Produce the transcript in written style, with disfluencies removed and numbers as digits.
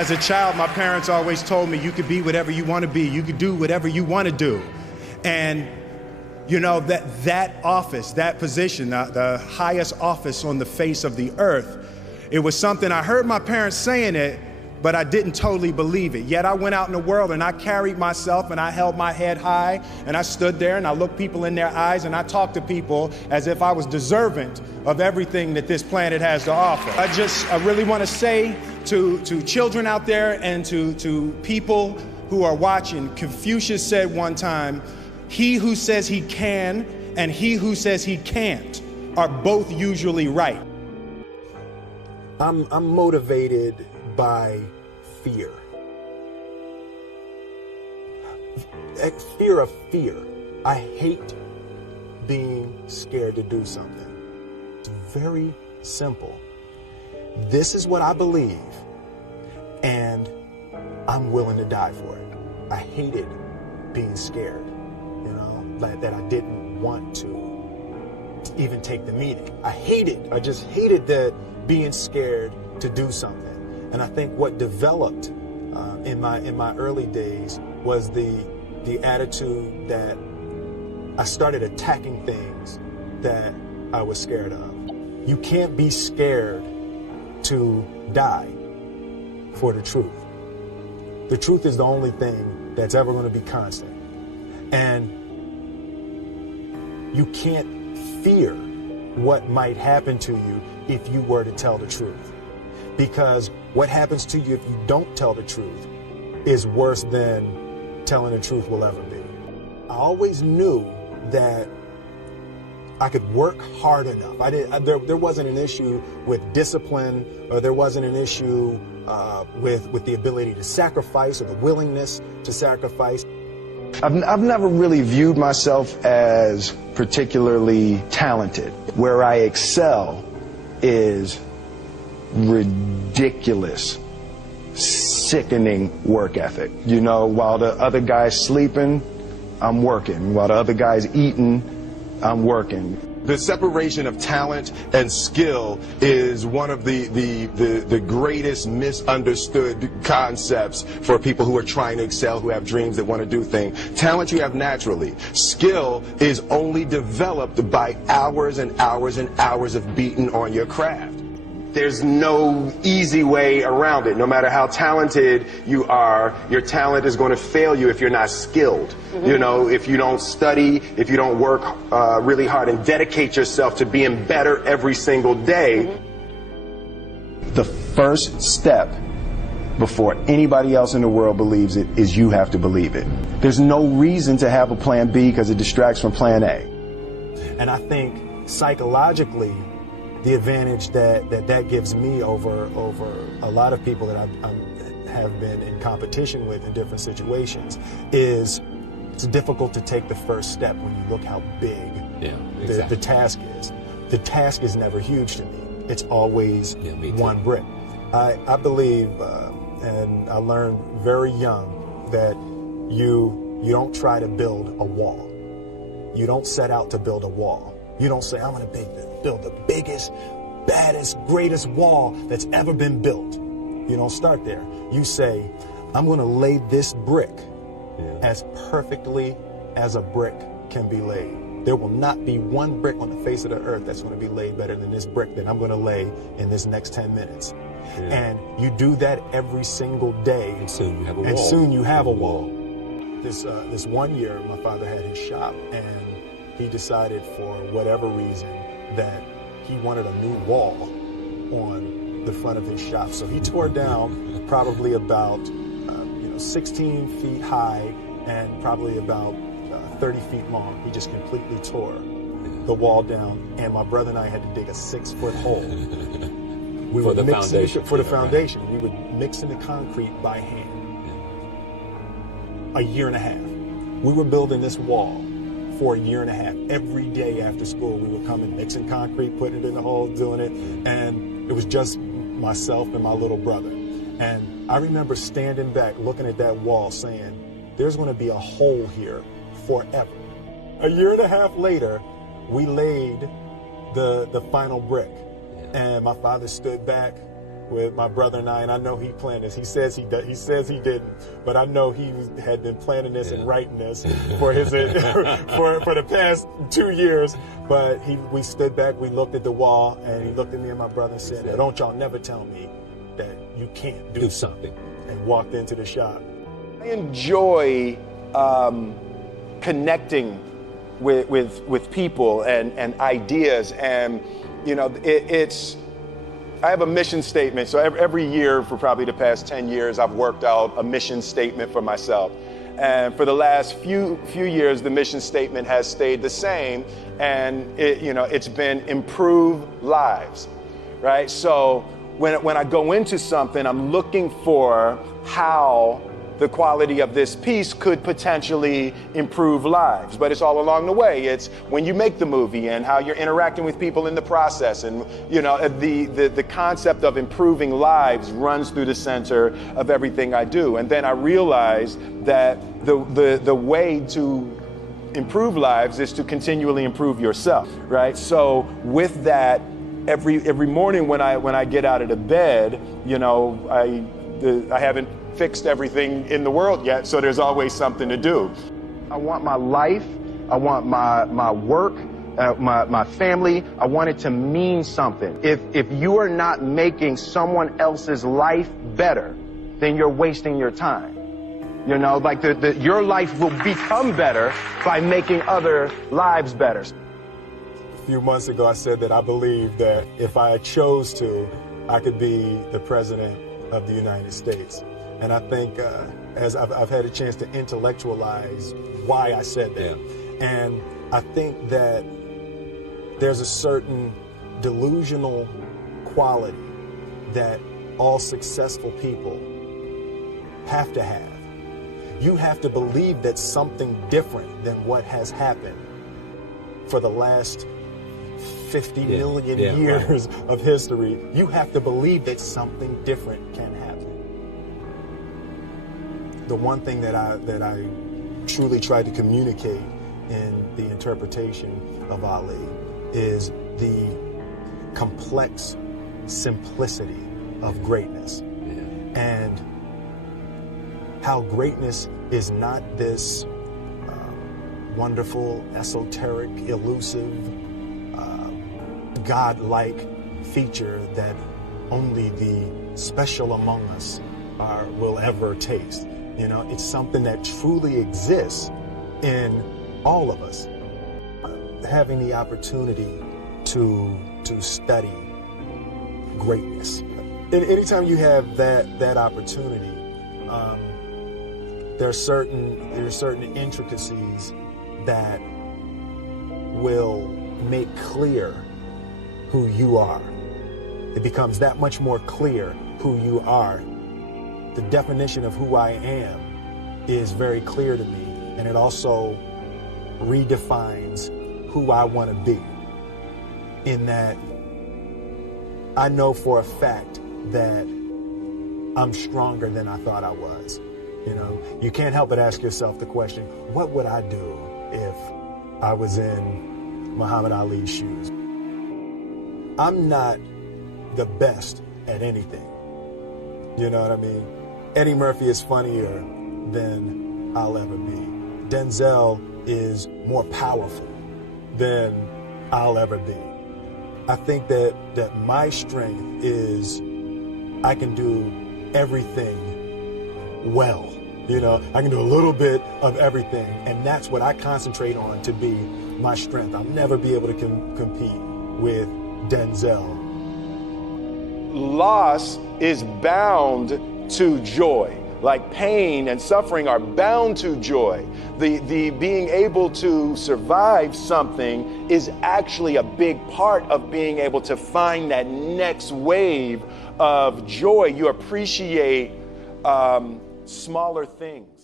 As a child, my parents always told me you could be whatever you want to be. You could do whatever you want to do. And, you know, that office, that position, the highest office on the face of the earth, it was something I heard my parents saying it, but I didn't totally believe it. Yet I went out in the world and I carried myself and I held my head high and I stood there and I looked people in their eyes and I talked to people as if I was deserving of everything that this planet has to offer. I really want to say to children out there and to people who are watching, Confucius said one time, he who says he can and he who says he can't are both usually right. I'm motivated by fear. Fear of fear. I hate being scared to do something. It's very simple. This is what I believe, and I'm willing to die for it. I hated being scared, you know, that I didn't want to even take the meeting. I just hated that being scared to do something. And I think what developed in my early days was the attitude that I started attacking things that I was scared of. You can't be scared to die for the truth. The truth is the only thing that's ever going to be constant. And you can't fear what might happen to you if you were to tell the truth. Because what happens to you if you don't tell the truth is worse than telling the truth will ever be. I always knew that I could work hard enough. There wasn't an issue with discipline, or there wasn't an issue with the ability to sacrifice or the willingness to sacrifice. I've never really viewed myself as particularly talented. Where I excel is ridiculous, sickening work ethic. You know, while the other guy's sleeping, I'm working. While the other guy's eating, I'm working. The separation of talent and skill is one of the greatest misunderstood concepts for people who are trying to excel, who have dreams, that want to do things. Talent you have naturally. Skill is only developed by hours and hours and hours of beating on your craft. There's no easy way around it. No matter how talented you are, your talent is going to fail you if you're not skilled. Mm-hmm. You know, if you don't study, if you don't work really hard and dedicate yourself to being better every single day. Mm-hmm. The first step before anybody else in the world believes it is you have to believe it. There's no reason to have a plan B because it distracts from plan A. And I think psychologically, the advantage that gives me over a lot of people that I have been in competition with in different situations is it's difficult to take the first step when you look how big the task is. The task is never huge to me. It's always one brick. I believe, and I learned very young, that you don't try to build a wall. You don't set out to build a wall. You don't say, I'm going to build the biggest, baddest, greatest wall that's ever been built. You don't start there. You say, I'm going to lay this brick as perfectly as a brick can be laid. There will not be one brick on the face of the earth that's going to be laid better than this brick that I'm going to lay in this next 10 minutes. Yeah. And you do that every single day. And soon you have a wall. And soon you have a wall. This one year, my father had his shop, and he decided for whatever reason that he wanted a new wall on the front of his shop. So he tore down probably about 16 feet high and probably about 30 feet long. He just completely tore the wall down, and my brother and I had to dig a 6-foot hole. For the foundation. For the foundation. Right. We would mix in the concrete by hand. A year and a half. We were building this wall for a year and a half. Every day after school, we would come and mix in concrete, putting it in the hole, doing it, and it was just myself and my little brother. And I remember standing back, looking at that wall, saying, there's going to be a hole here forever. A year and a half later, we laid the final brick. And my father stood back with my brother and I know he planned this. He says he didn't, but I know he had been planning this and writing this for his for the past 2 years. But we stood back, we looked at the wall, and he looked at me and my brother and said, "Don't y'all never tell me that you can't do something," and walked into the shop. I enjoy connecting with people and ideas, and I have a mission statement. So every year for probably the past 10 years, I've worked out a mission statement for myself. And for the last few years, the mission statement has stayed the same, and it's been improve lives, right? So when I go into something, I'm looking for how the quality of this piece could potentially improve lives. But it's all along the way. It's when you make the movie and how you're interacting with people in the process. And the concept of improving lives runs through the center of everything I do. And then I realized that the way to improve lives is to continually improve yourself, right? So with that, every morning when I get out of the bed, I haven't fixed everything in the world yet, so there's always something to do. I want my life, I want my work, my family, I want it to mean something. If you are not making someone else's life better, then you're wasting your time. Your life will become better by making other lives better. A few months ago, I said that I believe that if I chose to, I could be the president of the United States. And I think as I've had a chance to intellectualize why I said that. And I think that there's a certain delusional quality that all successful people have to have. You have to believe that something different than what has happened for the last 50 million years of history. You have to believe that something different can happen. The one thing that I truly tried to communicate in the interpretation of Ali is the complex simplicity of greatness, and how greatness is not this wonderful, esoteric, elusive, God-like feature that only the special among us will ever taste. It's something that truly exists in all of us. Having the opportunity to study greatness. And anytime you have that opportunity, there are certain intricacies that will make clear who you are. It becomes that much more clear who you are. The definition of who I am is very clear to me, and it also redefines who I want to be. In that, I know for a fact that I'm stronger than I thought I was. You can't help but ask yourself the question, what would I do if I was in Muhammad Ali's shoes? I'm not the best at anything. You know what I mean? Eddie Murphy is funnier than I'll ever be. Denzel is more powerful than I'll ever be. I think that my strength is I can do everything well. I can do a little bit of everything, and that's what I concentrate on to be my strength. I'll never be able to compete with Denzel. Loss is bound to joy. Like pain and suffering are bound to joy. The being able to survive something is actually a big part of being able to find that next wave of joy. You appreciate smaller things.